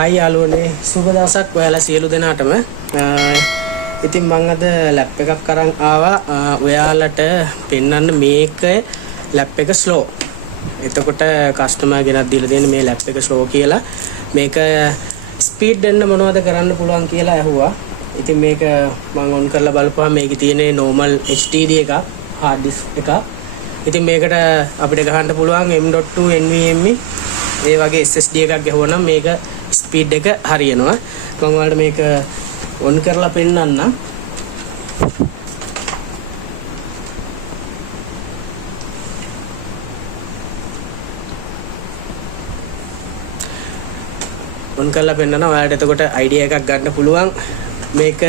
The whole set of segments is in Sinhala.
හායි යාළුවනේ සුබ දවසක් ඔයාලා සියලු දෙනාටම. ඉතින් මම අද ලැප් එකක් අරන් ආවා ඔයාලට පෙන්වන්න මේක ලැප් එක ස්ලෝ. එතකොට කස්ටමර් ගෙනත් දීලා තියෙන මේ ලැප් එක ස්ලෝ කියලා. මේක ස්පීඩ් දෙන්න මොනවද කරන්න පුළුවන් කියලා ඇහුවා. ඉතින් මේක මම ඔන් කරලා බලපුවාම මේකේ තියෙන්නේ normal HDD එකක්, hard disk එකක්. ඉතින් මේකට අපිට ගහන්න පුළුවන් M.2 NVMe ඒ වගේ SSD එකක් ගහුවනම් මේක ස්පීඩ් එක හරියනවා. මම ඔයාලට මේක ඔන් කරලා පෙන්නන්නම්. ඔන් කරලා පෙන්නනවා. ඔයාලට එතකොට idea එකක් ගන්න පුළුවන්. මේක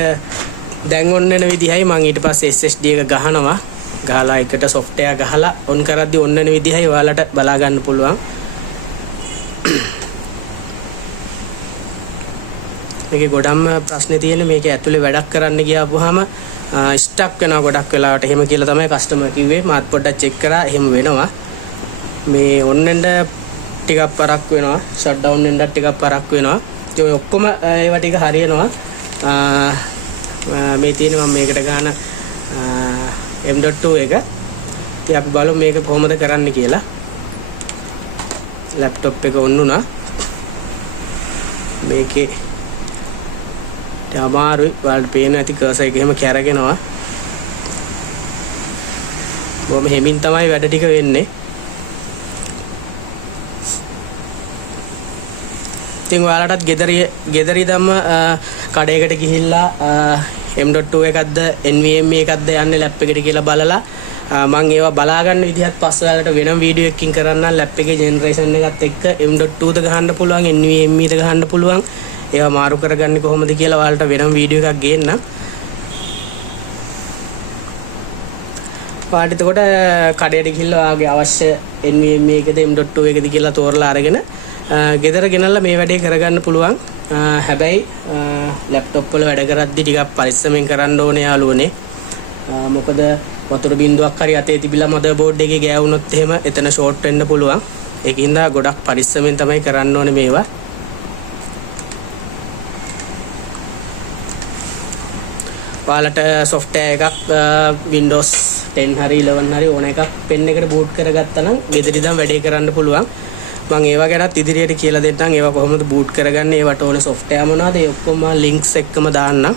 දැන් ඔන් වෙන විදිහයි මම ඊට පස්සේ SSD එක ගහනවා. ගහලා එකට software ගහලා ඔන් කරද්දි ඔන් වෙන විදිහයි ඔයාලට බලා ගන්න පුළුවන්. මේකේ ගොඩක්ම ප්‍රශ්නේ තියෙන්නේ මේක ඇතුලේ වැඩක් කරන්න ගියාපුවාම ස්ටක් වෙනවා ගොඩක් වෙලාවට. එහෙම කියලා තමයි කස්ටමර් කිව්වේ. මාත් පොඩ්ඩක් චෙක් කරා. එහෙම වෙනවා. මේ ඔන් වෙන්න ටිකක් පරක් වෙනවා. ෂට් ඩවුන් වෙන්නත් ටිකක් පරක් වෙනවා. ඒ ඔක්කොම ඒවා ටික හරියනවා. මේ තියෙන්නේ මම මේකට ගන්න M.2 එක. ඉතින් අපි බලමු මේක කොහොමද කරන්න කියලා. ලැප්ටොප් එක ඔන් වුණා. මේකේ අමාරුයි. ඔයාලට පේන ඇති කර්සර් එක එහෙම කැරගෙනවා. බොහොම හිමින් තමයි වැඩ ටික වෙන්නේ. ඉතින් ඔයාලටත් ගෙදරි දම කඩේකට ගිහිල්ලා M.2 එකක්ද NVMe එකක්ද යන්නේ ලැප් එකට කියලා බලලා මම ඒවා බලා ගන්න විදිහත් පස්සේ ඔයාලට වෙනම වීඩියෝ එකකින් කරන්නම්. ලැප් එකේ ජෙනරේෂන් එකත් එක්ක M.2ද ගහන්න පුළුවන්, NVMeද ගහන්න පුළුවන්. ඒවා මාරු කරගන්නේ කොහොමද කියලා ඔයාලට වෙනම වීඩියෝ එකක් ගේන්නම්. ඔයාලට එතකොට කඩේට ගිහිල්ලා ඔයාගේ අවශ්‍ය NVMe එකද M.2 එකද කියලා තෝරලා අරගෙන ගෙදර ගෙනල්ලා මේ වැඩේ කරගන්න පුළුවන්. හැබැයි ලැප්ටොප් වල වැඩ කරද්දි ටිකක් පරිස්සමෙන් කරන්න ඕනේ යාළුවනේ. මොකද වතුර බින්දුවක් හරි අතේ තිබිලා මදර් බෝඩ් එකේ ගෑවුනොත් එහෙම එතන ෂෝට් වෙන්න පුළුවන්. ඒකින්ද ගොඩක් පරිස්සමෙන් තමයි කරන්න ඕනේ මේවා. ඔයාලට software එකක් Windows 10 හරි 11 හරි ඕන එකක් පෙන් එකට boot කරගත්තා නම් ගෙදර ඉඳන් වැඩේ කරන්න පුළුවන්. මම ඒවා ගැනත් ඉදිරියට කියලා දෙන්නම්. ඒවා කොහොමද boot කරගන්නේ, ඒවට ඕන software මොනවද, ඒ ඔක්කොම links එක්කම දාන්නම්.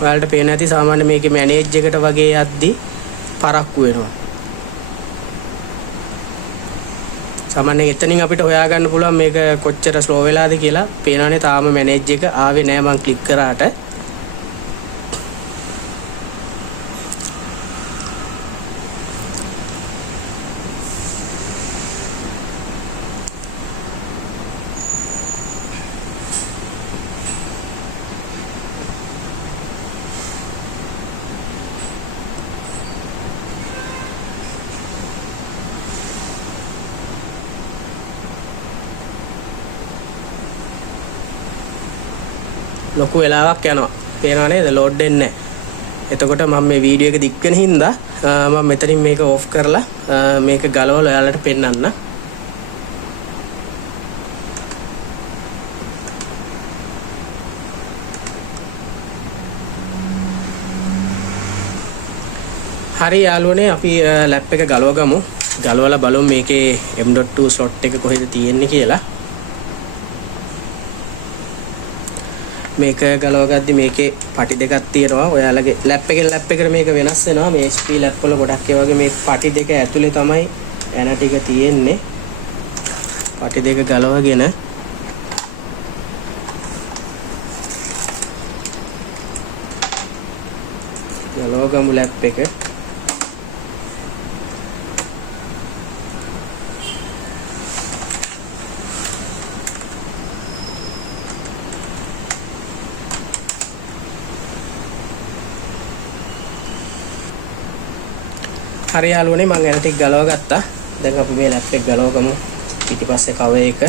ඔයාලට පේන ඇති සාමාන්‍ය මේකේ manage එකට වගේ යද්දි පරක්කු වෙනවා. සාමාන්‍යයෙන් එතනින් අපිට හොයාගන්න පුළුවන් මේක කොච්චර ස්ලෝ වෙලාද කියලා. පේනවනේ තාම manage එක ආවේ නෑ මම ක්ලික් කරාට. ලොකු වෙලාවක් යනවා. පේනවා නේද? ලෝඩ් වෙන්නේ නැහැ. එතකොට මම මේ වීඩියෝ එක දික් වෙන හින්දා මම මෙතනින් මේක ඕෆ් කරලා මේක ගලවලා ඔයාලට පෙන්නන්න. හරි යාළුවනේ අපි ලැප් එක ගලවගමු. ගලවලා බලමු මේකේ M.2 ස්ලොට් එක කොහෙද තියෙන්නේ කියලා. මේක ගලවගද්දි මේකේ පටි දෙකක් තියෙනවා. ඔයාලගේ ලැප් එකෙන් ලැප් එකට මේක වෙනස් වෙනවා. මේ HP ලැප් වල ගොඩක් ඒ වගේ මේ පටි දෙක ඇතුලේ තමයි ඇන ටික තියෙන්නේ. පටි දෙක ගලවගෙන ගලවගමු ලැප් එක. හරි යාළුවනේ මම ඇන ටික ගලව ගත්තා. දැන් අපි මේ ලැප් එක ගලවගමු. පිටිපස්සේ කවර් එක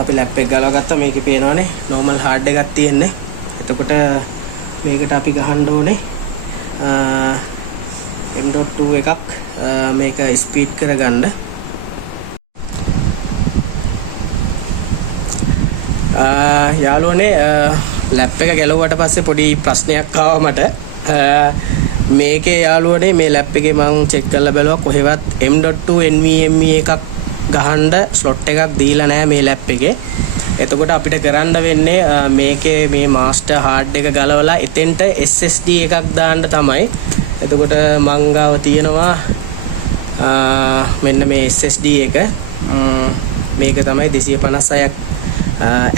අපි ලැප් එක ගලව ගත්තා. මේකේ පේනවනේ normal hard එකක් තියෙන්නේ. එතකොට මේකට අපි ගහන්න ඕනේ M.2 එකක් මේක ස්පීඩ් කරගන්න. යාළුවනේ ලැප් එක ගැලවුවට පස්සේ පොඩි ප්‍රශ්නයක් ආවා මට. මේකේ යාළුවනේ මේ ලැප් එකේ මම චෙක් කරලා බැලුවා කොහෙවත් M.2 NVMe එකක් ගහන්න ස්ලොට් එකක් දීලා නැහැ මේ ලැප් එකේ. එතකොට අපිට කරන්න වෙන්නේ මේකේ මේ මාස්ටර් හાર્ඩ් එක ගලවලා එතෙන්ට SSD එකක් දාන්න තමයි. එතකොට මං ගාව තියෙනවා මෙන්න මේ SSD එක. මේක තමයි 256ක්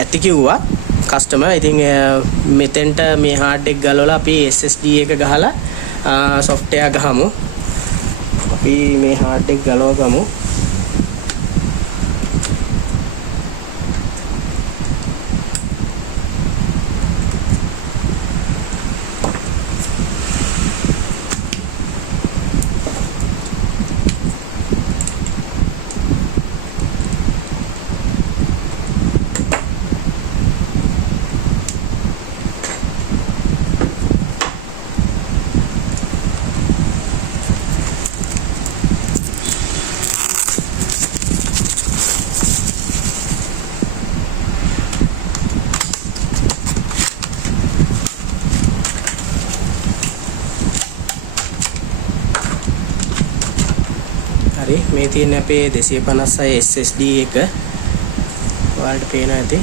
ඇති කිව්වා කස්ටමර්. ඉතින් මෙතෙන්ට මේ හાર્ඩ් එක ගලවලා අපි SSD එක ගහලා software ගහමු. අපි මේ හાર્ඩ් එක ගලව ගමු. හරි මේ තියෙන්නේ අපේ 256 SSD එක. ඔයාලට පේනවා ඇති.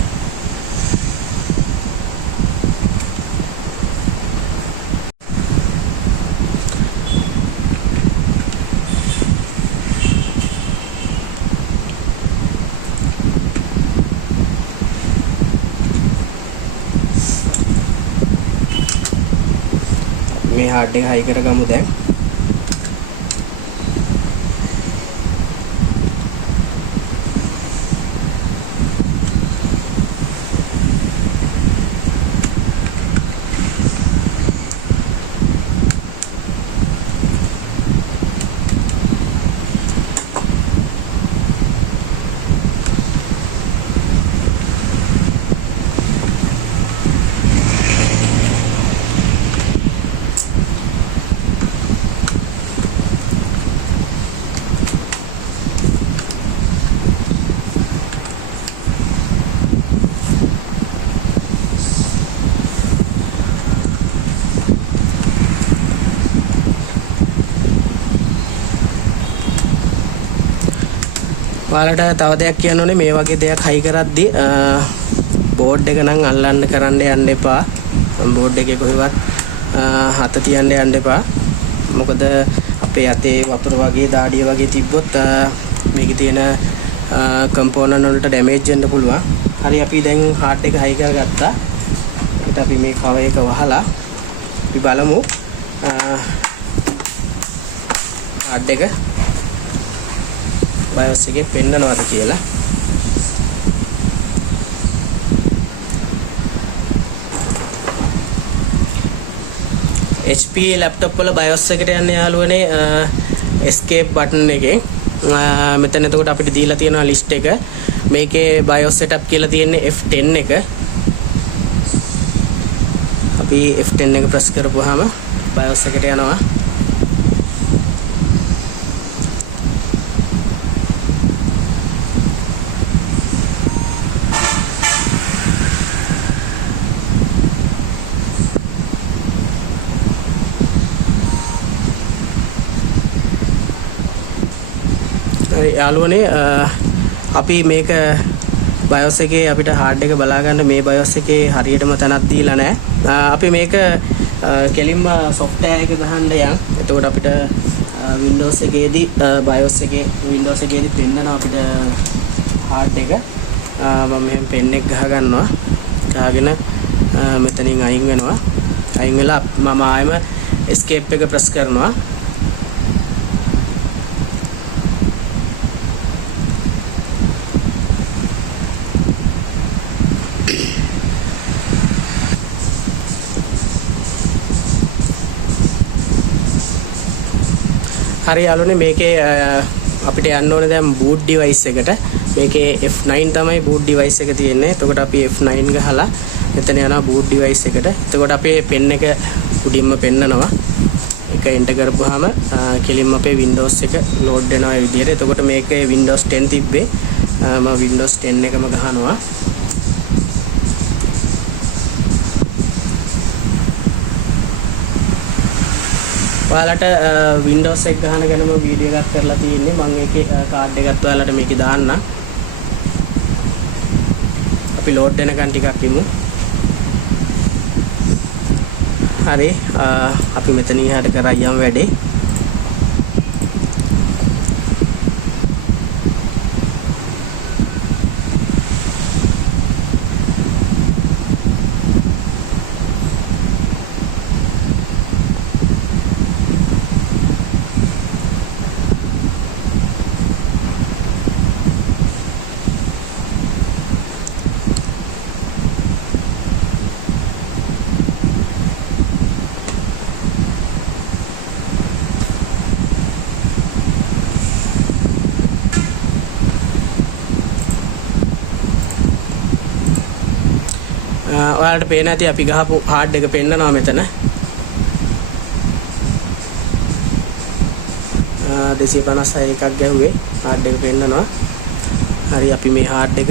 මේ hard එක high කරගමු දැන්. ඔයාලට තව දෙයක් කියන්න ඕනේ මේ වගේ දෙයක් හයි කරද්දී බෝඩ් එක නම් අල්ලන්න කරන්න යන්න එපා. බෝඩ් එකේ කොහෙවත් හත තියන්න යන්න එපා. මොකද අපේ අතේ වතුර වගේ දාඩිය වගේ තිබ්බොත් මේකේ තියෙන කම්පෝනන්ට් වලට ඩැමේජ් වෙන්න පුළුවන්. හරි අපි දැන් හાર્ඩ් එක හයි කරගත්තා. ඒකට අපි මේ කවර් එක වහලා අපි බලමු හાર્ඩ් එක BIOS එකේ පෙන්නනවාද කියලා. HP laptop වල BIOS එකට යන්නේ යාළුවනේ escape button එකෙන්. මෙතන එතකොට අපිට දීලා තියෙනවා list එක. මේකේ BIOS setup කියලා තියෙන්නේ F10 එක. අපි F10 එක press කරපුවාම BIOS එකට යනවා. යාළුවනේ අපි මේක BIOS එකේ අපිට hard එක බලා ගන්න මේ BIOS එකේ හරියටම තැනක් දීලා නැහැ. අපි මේක කෙලින්ම software එක ගහන්න යන්. එතකොට අපිට Windows එකේදී BIOS එකේ Windows එකේදී පෙන්නනවා අපිට hard එක. මම මෙහෙම pen එක ගහ ගන්නවා. ගහගෙන මෙතනින් අයින් වෙනවා. අයින් වෙලා මම ආයෙම escape එක press කරනවා. හරි යාළුවනේ මේකේ අපිට යන්න ඕනේ දැන් boot device එකට. මේකේ F9 තමයි boot device එක තියෙන්නේ. එතකොට අපි F9 ගහලා මෙතන යනවා boot device එකට. එතකොට අපේ pen එක උඩින්ම පෙන්නනවා. ඒක enter කරපුවාම කෙලින්ම අපේ Windows එක load වෙනවා ඒ විදිහට. එතකොට මේකේ Windows 10 තිබ්බේ මම Windows 10 එකම ගහනවා. ඔයාලට Windows එක ගහන ගැනම වීඩියෝ එකක් කරලා තියෙන්නේ. මම ඒකේ කාඩ් එකත් ඔයාලට මේකේ දාන්නම්. අපි load වෙනකන් ටිකක් ඉමු. හරි අපි මෙතනින් එහාට කරා යම් වැඩේ. ඔයාලට පේන ඇති අපි ගහපු හાર્ඩ් එක පෙන්නනවා මෙතන 256 එකක් ගැහුවේ හાર્ඩ් එක පෙන්නනවා. හරි අපි මේ හાર્ඩ් එක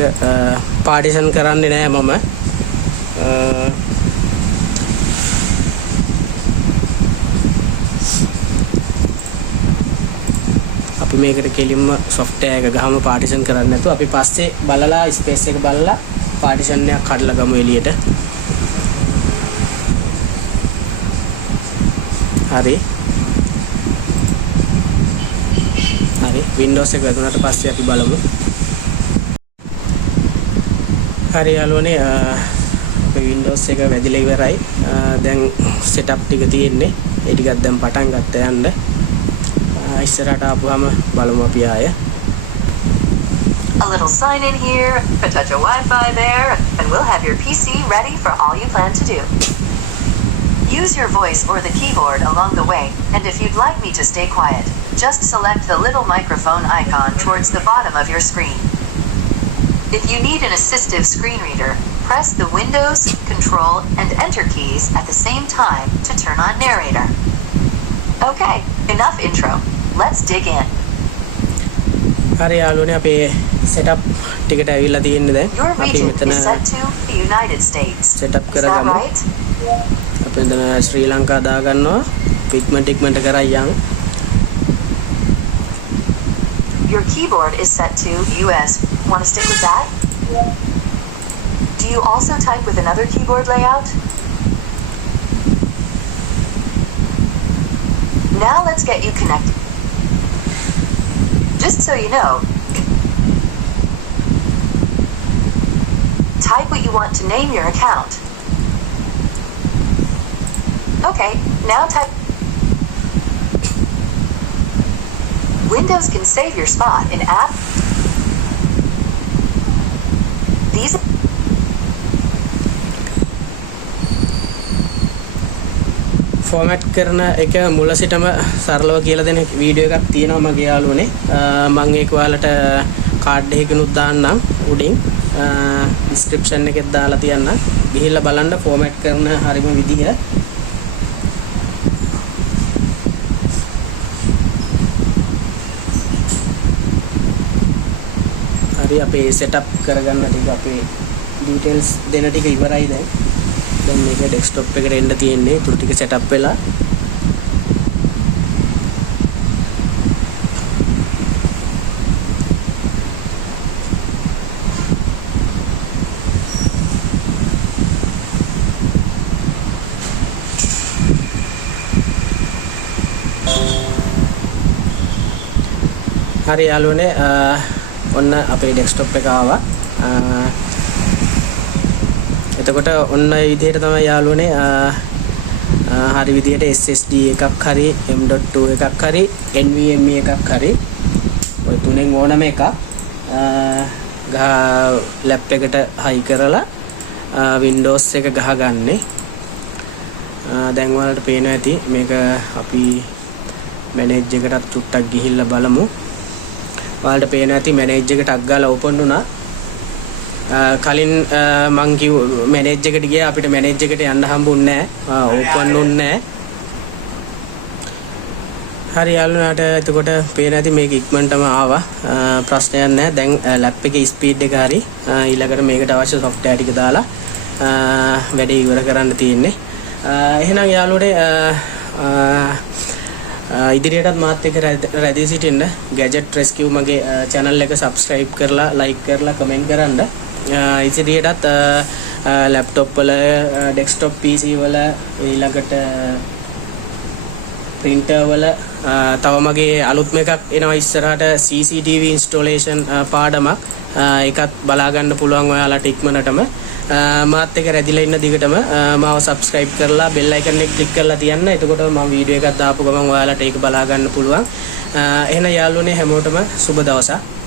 පාර්ටිෂන් කරන්නේ නැහැ මම. අපි මේකට කෙලින්ම software එක ගහම පාර්ටිෂන් කරන්නේ නැතුව අපි පස්සේ බලලා ස්පේස් එක බලලා පාර්ටිෂන් එකක් කඩලා ගමු එළියට. හරි Windows එක වැදුනට පස්සේ අපි බලමු. හරි යාළුවනේ අපේ Windows එක වැදිලා ඉවරයි. දැන් setup ටික තියෙන්නේ. ඒ ටිකක් දැන් පටන් ගත්ත යන්න. ඉස්සරහට ආපුවාම බලමු අපි ආය. A little sign in here, a touch of Wi-Fi there, and we'll have your PC ready for all you plan to do. Use your voice or the keyboard along the way, and if you'd like me to stay quiet, just select the little microphone icon towards the bottom of your screen. If you need an assistive screen reader, press the Windows, Control, and Enter keys at the same time to turn on narrator. Okay, enough intro. Let's dig in. හරි යාළුවනේ අපේ setup ටිකට ඇවිල්ලා තියෙන්නේ දැන්. Your අපි region මෙතන is set to the United States. setup Is that කරගමු. right? අපි මෙතන ශ්‍රී ලංකා දාගන්නවා. pigment කරා යන්. Your keyboard is set to US. Want to stick with that? Do you also type with another keyboard layout? Now let's get you connected. Just so you know, type what you want to name your account. Okay, now type. Windows can save your spot in app. These format කරන එක මුල සිටම සරලව කියලා දෙන වීඩියෝ එකක් තියෙනවා මගේ යාළුවනේ. මම ඒක ඔයාලට කාඩ් එකකිනුත් දාන්නම් උඩින් description එකෙත් දාලා තියන්නම්. ගිහිල්ලා බලන්න format කරන හරිම විදිහ. හරි අපේ setup කරගන්න ටික අපේ details දෙන ටික ඉවරයි දැන්. දැන් මේක desktop එකට එන්න තියෙන්නේ. තුරු ටික setup වෙලා හරි යාළුවනේ ඔන්න අපේ desktop එක ආවා. එතකොට ඔන්න ඒ විදිහට තමයි යාළුවනේ හරි විදිහට SSD එකක් හරි M.2 එකක් හරි NVMe එකක් හරි ඔය තුනෙන් ඕනම එකක් ලැප් එකට හයි කරලා Windows එක ගහගන්නේ. දැන් ඔයාලට පේනවා ඇති මේක අපි manage එකටත් චුට්ටක් ගිහිල්ලා බලමු. ඔයාලට පේන ඇති මැනේජ් එක ටක් ගාලා ඕපන් වුණා. කලින් මං කිව් මැනේජ් එකට ගියා අපිට මැනේජ් එකට යන්න හම්බුන්නේ නැහැ. ඕපන් වුන්නේ නැහැ. හරි යාළුවනාට එතකොට පේන ඇති මේක ඉක්මනටම ආවා. ප්‍රශ්නයක් නැහැ. දැන් ලැප් එකේ ස්පීඩ් එක හරි ඊළඟට මේකට අවශ්‍ය software ටික දාලා වැඩේ ඉවර කරන්න තියෙන්නේ. එහෙනම් යාළුවනේ ඉදිරියටත් මාත් එක්ක රැඳී සිටින්න. Gadget Rescue මගේ channel එක subscribe කරලා like කරලා comment කරන්න. ඉදිරියටත් laptop වල desktop PC වල ඊළඟට printer වල තව මගේ අලුත්ම එකක් එනවා ඉස්සරහට CCTV installation පාඩමක්. ඒකත් බලා ගන්න පුළුවන් ඔයාලට ඉක්මනටම. මාත් එක්ක රැඳිලා ඉන්න දිගටම මාව subscribe කරලා bell icon එක click කරලා තියන්න. එතකොට මම වීඩියෝ එකක් දාපු ගමන් ඔයාලට ඒක බලා ගන්න පුළුවන්. එහෙනම් යාළුවනේ හැමෝටම සුබ දවසක්.